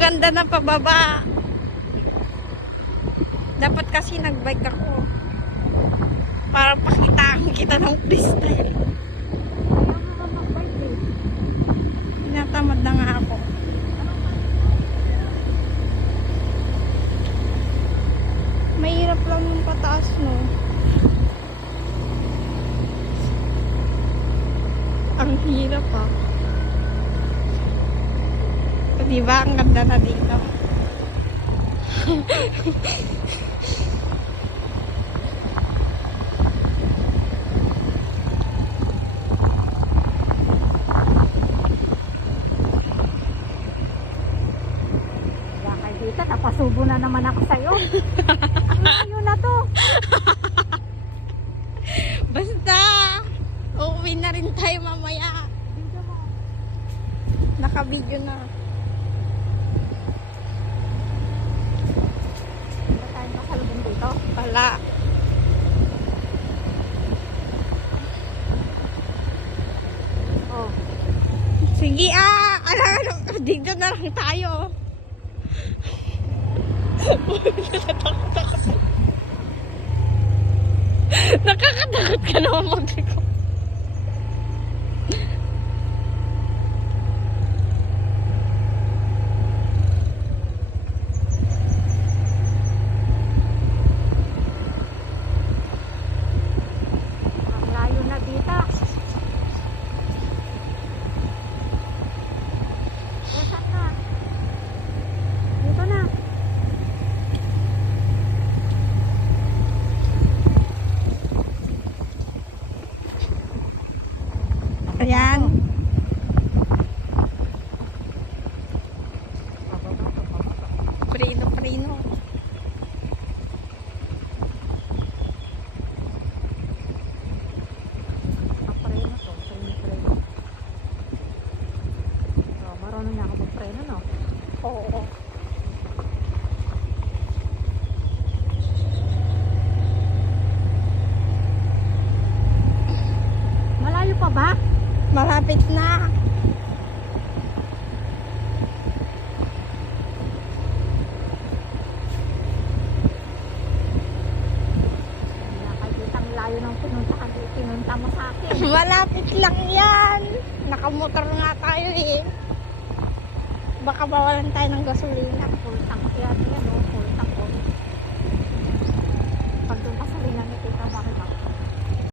ganda ng pababa. Dapat kasi nagbike ako. Para pakitaan kita ng freestyle. Tinatamad na nga ako. Mahirap lang yung pataas, no? Ang hirap, ah. Diba? Ang ganda na dito. Dito, napasubo na naman ako sa'yo. Ayun na to. Basta, uuwi na rin tayo mamaya. Dito mo. Naka-video na. Hindi tayo masalubong dito. Wala. Oh. Sige, ano, dito na lang tayo. Nakakatakot ka naman mag-record. Ang layo na dito. Saan na? Dito na. Ayan. Prino. Preno to. Preno. Oh, marunong na ako mag-preno, no? Oo. Malayo pa ba? Malapit na. Nakakita ang layo ng pinunta mo sa akin. Malapit lang yan. Nakamotor nga tayo eh. Baka bawalan tayo ng gasolina. Full tank yan. Yan, oh. Full tank, oh. Pag doon ka